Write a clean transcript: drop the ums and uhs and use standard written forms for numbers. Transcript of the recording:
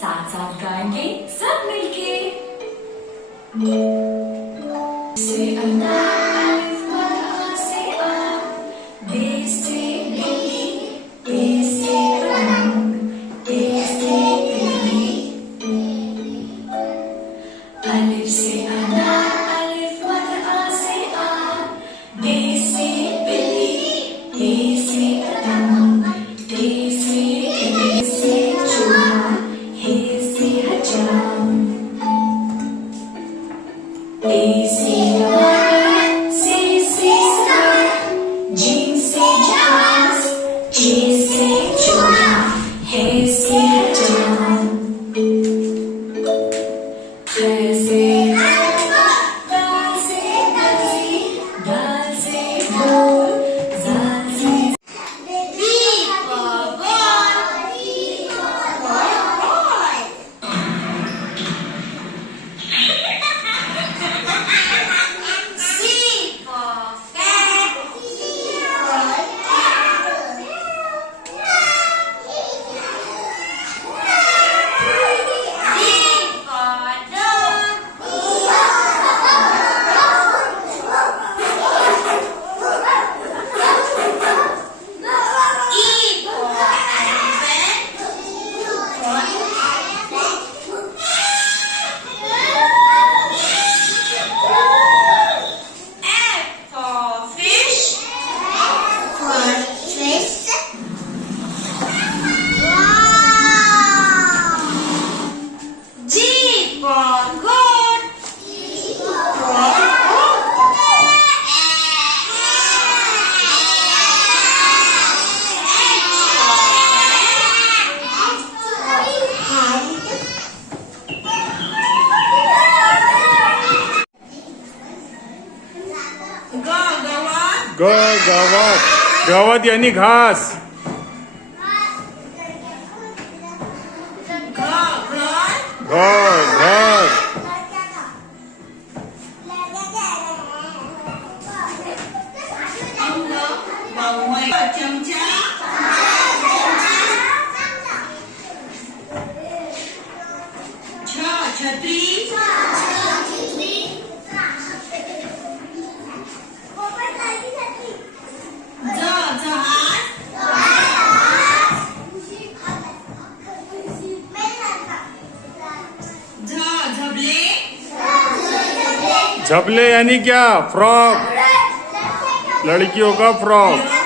साथ साथ गाएंगे सब मिलके। से अनार से आम, बे से बिल्ली, ए से पतंग, ए से तितली। अलिफ से अनार, अलिफ आ से आम, बे से बिल्ली, ए से पतंग, टे से तितली, से चूहा, हे से हजाम। ए से गवार, से सवार, जीम से जहाज, जे से चूहा, हे से हजाम। ख से खरगोश, दाल से गधी, दाल से मोर, जाल से गवत. गवत यानी घास. घर. छत्री, झबले यानी क्या? फ्रॉक. लड़कियों का फ्रॉक.